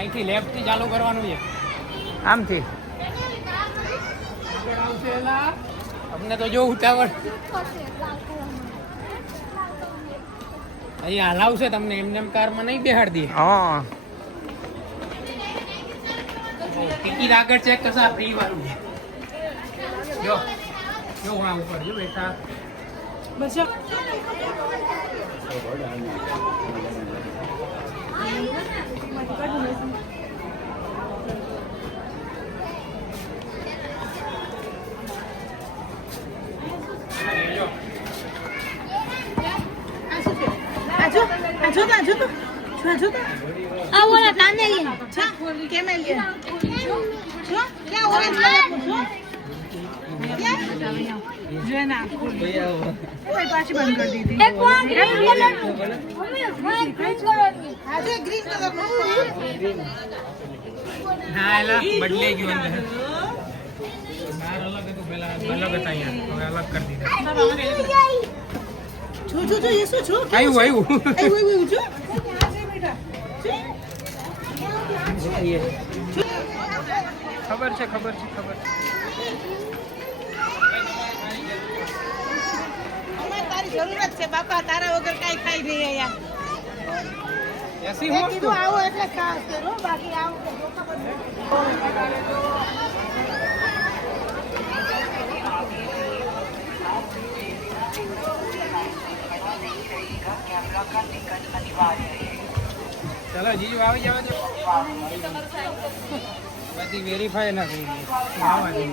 અહીંથી લેફ્ટ થી ચાલુ કરવાનું છે આમથી આગળ આવશે એલા અમને તો જો ઉતાવળ અહીંયા હલાવશે તમને એમને કારમાં નહીં બેહાડી દે હા ટિકિટ આગળ ચેક કરશે આ ફ્રી વાળું છે જો જો આ ઉપર જો બેટા બસ Ahora también. ¿Qué me lee? ¿Qué ahora? पाची बंद कर दी थी एक वहां green colour mummy green colour આજે ગ્રીન કલર નો ના એલા બદલે ગયો અંદર બાર અલગ હતું પેલા અલગ હતા અહીંયા હવે અલગ કરી દીધા જો જો જો ये શું છો આવ્યું જો બેટા ખબર છે તારી જરૂરત છે બાપા તારા વગર કાઈ ખાઈ નહીં આયા એસી હો કીધું આવો એટલે ખાસ કરો બાકી આવો કે ધોકા બંધ ચલો જીજુ આવી જવા દો બધી વેરીફાઈ ના થઈ ગઈ આવવા દે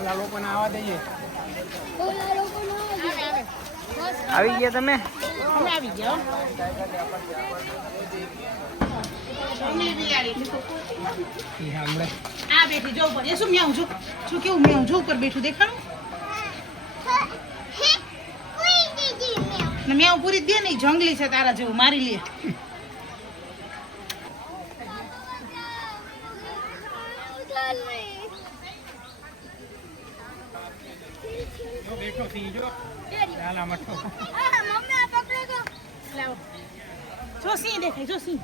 ઓલા લોકોને આવવા દઈએ આવી ગયા તમે અમે આવી ગયા આ બેઠી જો ઉપર એ શું મ્યાઉ જો શું કેવું મ્યાઉ જો ઉપર બેઠું દેખાણું ને મ્યાઉ પૂરી દે ને જંગલી છે તારા જેવું મારી લે જો બેઠો થી જો ચાલા મઠો મમ્મી પકડેગો લાવો જો સિંહ દેખાય જો સિંહ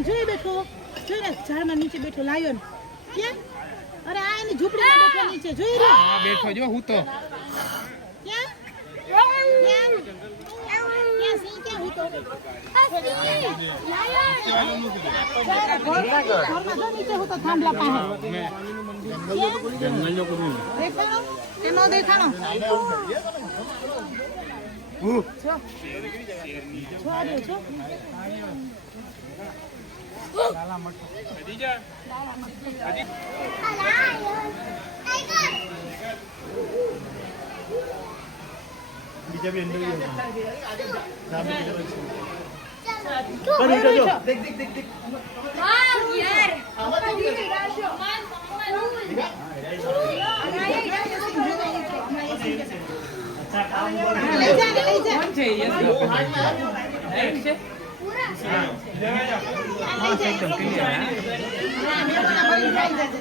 જોઈ બેઠો જોઈ ને ઝાડમાં નીચે બેઠો લાયન ક્યાં અરે આ એની ઝૂંપડીમાં બેઠો નીચે જોઈ રે હા બેઠો જો હું તો ક્યાં સિંહ ક્યાં હું તો ઘરમાં જો નીચે હું તો થાંભલા પાસે દેખાણો કે નો દેખાણો ચાલા મઠો બીજા બી અંદર દેખ યાર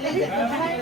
લઈ જા